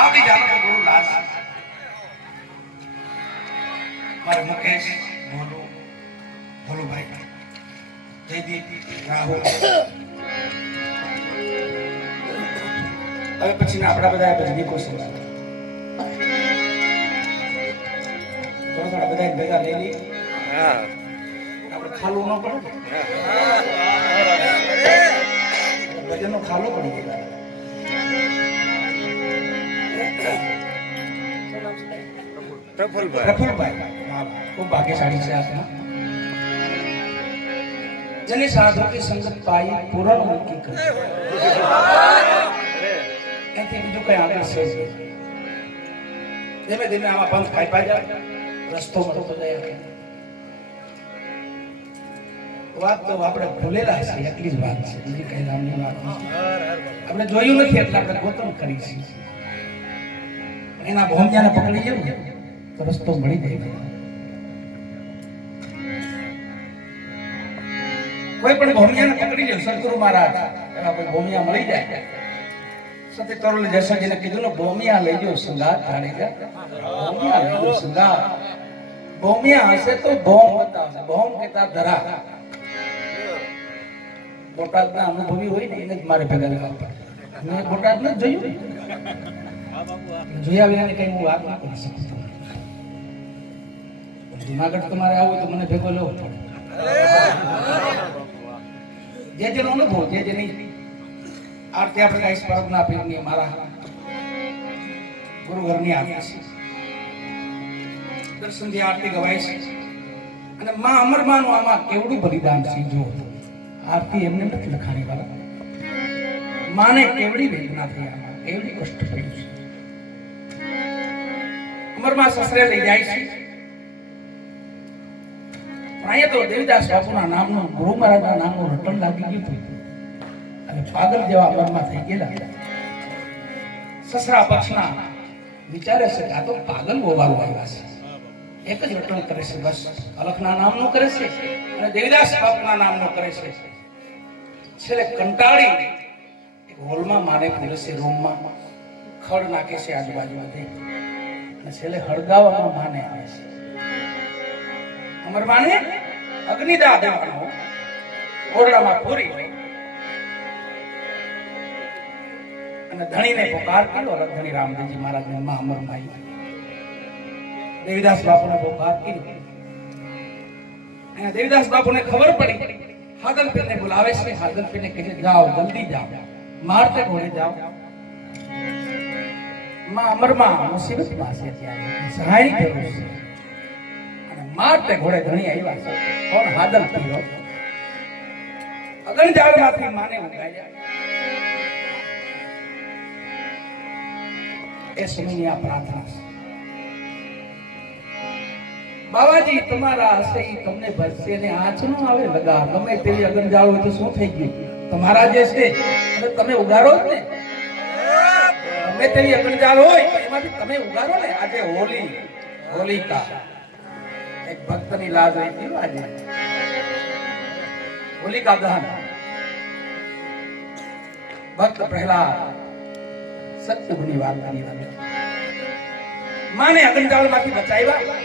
બાવડી જાનો ગુરુ લાસ મારે મુકેશ ભોલો ભોલુભાઈ જયદીપ રાહુલ. હવે પછી આપણા બધા ભજનીકો છે થોડા થોડા બધા ભેગા લઈ લઈએ. આપણે ખાલું ન પડે ભજનનો ખાલો પડી ગયો. પ્રફુલભાઈ. પ્રફુલભાઈ. ખૂબ ભાગ્યશાળી છે આપના. જેને સાધુ કે સંગત પાઈ પૂરણ મુક્તિ કરી. એથી બીજું કઈ આગળ છે ધીમે ધીમે આમાં પંથ કાપા જાય રસ્તો મળતો જાય વાત તો આપણે ભૂલેલા છે એટલી જ વાત છે. આપણે જોયું નથી એટલે, આપણે ગોતમ કરી છીએ. એના ભોમિયાને પકડી જવું તો રસ્તો મળી જાય. કોઈ પણ ભોમિયાને પકડી જાય સદગુરુ મહારાજ એના કોઈ ભોમિયા મળી જાય. સત્ય તરુલ જસાજીને કીધું ને, ભોમિયા લઈ ગયો સંગાત જાણેજા ભોમિયા લઈ ગયો સંગાત ભોમિયા હશે તો ભોમ બતાવશે ભોમ કેતા ધરા. બોટાદના અનુભવી હોય ને, એને જ મારે ભેગા પડે. મેં બોટાદ જ જોયું. જોયા વિનાની કઈ હું વાત કરી શકું જુનાગઢ તમારે આવું તો મને ભેગો લેવો પડે. જે જેનો અનુભવ, જે જેની આરતી આપણે કઈ સ્પર્ધ ના પીરની મારા ગુરુવરની આરતી છે. દર્શનથી આરતી ગવાય છે. અને માં અમરમાનું આમાં કેવડું બલિદાન છે જો આરતી એમને નથી લખાણી વાળા. માને કેવડી વેદના થઈ આમાં, કેવડી કષ્ટ પડ્યું છે. અમરમાં સસરે લઈ જાય છે. અહીંયા તો દેવીદાસ બાપુના નામનો, ગુરુ મહારાજના નામનું રટણ લાગી ગયું હતું. અને પાગલ જેવા અમરમાં થઈ ગયેલા સસરા પક્ષના વિચારે છે આ તો પાગલ ગોવાળો આવ્યા છે. એક જ રટણ કરે છે બસ. અલખના નામનું કરે છે અને દેવીદાસ બાપુના નામનું કરે છે. છેલ્લે કંટાળી હોલમાં પૂરે છે રૂમમાં ખડ નાખે છે આજુબાજુમાંથી. છેલ્લે હળગાવવામાં માને આવે છે. અમર માને અગ્નિદા દેવાનો ઓરડામાં પૂરી હોય. અને ધણીને પોકાર કર્યો ધણી રામદેવજી મહારાજને માં અમરમાઈ દેવીદાસ બાપુને પોકાર કર્યો. અને દેવીદાસ બાપુને ખબર પડી હાગલપીરને બોલાવે છે હાગલપીરને કહે, જાઓ, જલ્દી જાઓ. મારતે ઘોડે જાઓ. બાબાજી તમારા હશે એ તમને ભરશે ને આંચ નો આવે લગા. ગમે તેવી અગણ હોય તો શું થઈ ગયું? તમારા જે છે તમે ઉગારો જ ને. ગમે તેવી અગનજાળ હોય એમાંથી તમે ઉગારો ને. આજે હોલી, હોલિકા. એક ભક્તની લાજ રહી હતી આજે. હોલિકા દહન. ભક્ત પ્રહલાદ સત્યુગની વાત માને અગનજાળમાંથી બચાવ્યા.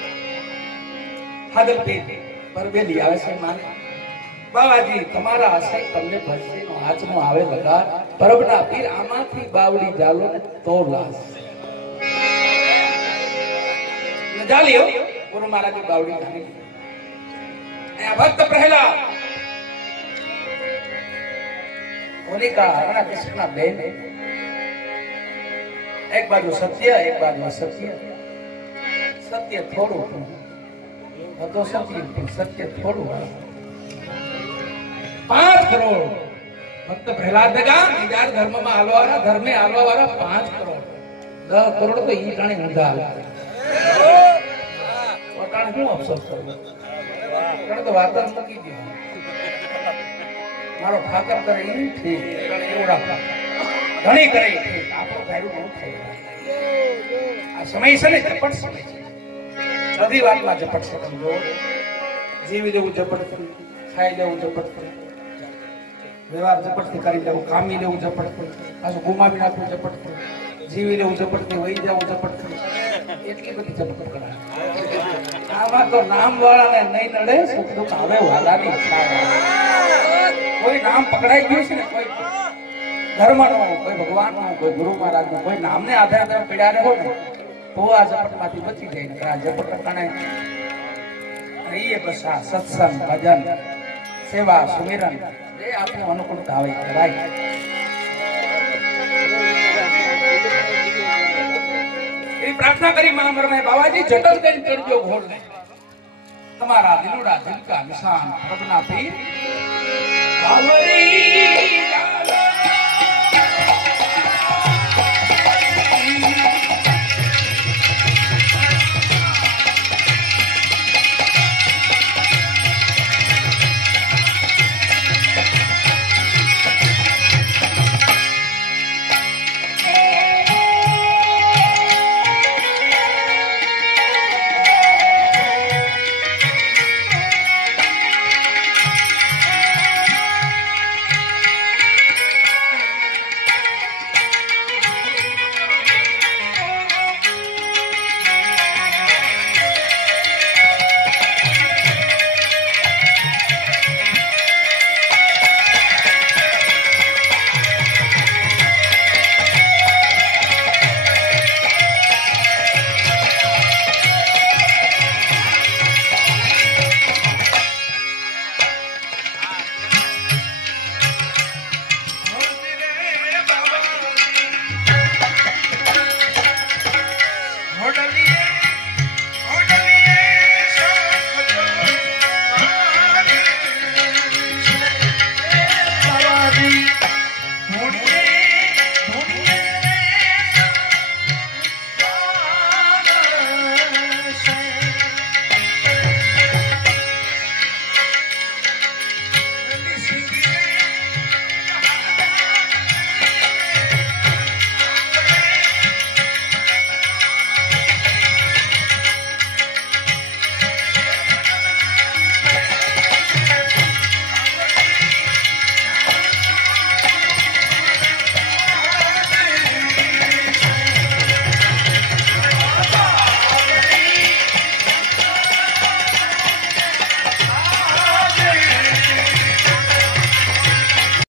હાગલ પરબેલી આવે છે માને. બાવાજી, તમારા આશય તમને ભજશે હાથમાં આવે લગા પરબના પીર આમાંથી બાવડી જાલો ને તો ને જાલ્યો, ગુરુ મહારાજે બાવડી જાલી. અહીંયા ભક્ત પ્રહલાદ. હોલિકા હરણા કૃષ્ણના બેન. એક બાજુ સત્ય, એક બાજુ અસત્ય. સત્ય થોડું હતો સત્ય સત્ય થોડું પાંચ કરોડ. ભક્ત પ્રહલાદ ભેગા બીજા ધર્મમાં હાલવા વાળા ધર્મે હાલવા વાળા પાંચ કરોડ. દસ કરોડ તો ઈ ટાણે ઊંધા હાલતા વટાણે શું અફસોસ કરવો? કારણ કે વાત જ મૂકી દીધી મારો ઠાકર કરે ઈ ઠીક એવડા ઘણી કરે ઠીક. આપણો ભાઈ બહુ થઈ આ સમય છે ને ઝપટ સમય છે. બધી વાતમાં ઝપટ સમજો જીવી લેવું ઝપટ ખાઈ લેવું ઝપટ વ્યવહાર ઝપટથી કરી લેવું કામી લેવું ઝપટથી, પાછું ગુમાવી નાખવું ઝપટથી, જીવી લેવું ઝપટથી, વહી જવું ઝપટથી. એટલી બધી ઝપટ કરાય. આમાં તો નામ વાળાને નહીં નડે સુખ દુઃખ આવે. વાલાની કોઈ નામ પકડાઈ ગયું છે ને, કોઈ ધર્મનું, કોઈ ભગવાનનું, કોઈ ગુરુ મહારાજનો, કોઈ નામને આધારે તમે પીડ્યા રહો ને, તો આ ઝપટમાંથી બચી જાય. આ ઝપટ કણે રહીએ બસ આ સત્સંગ ભજન. સેવા સુમિરન. એ આપણે અનુકૂળતા આવે. એ પ્રાર્થના કરી મા મરમે બાબાજી જટલ ઘોડ તમારા દિલોડા દિલકા નિશાન પ્રભના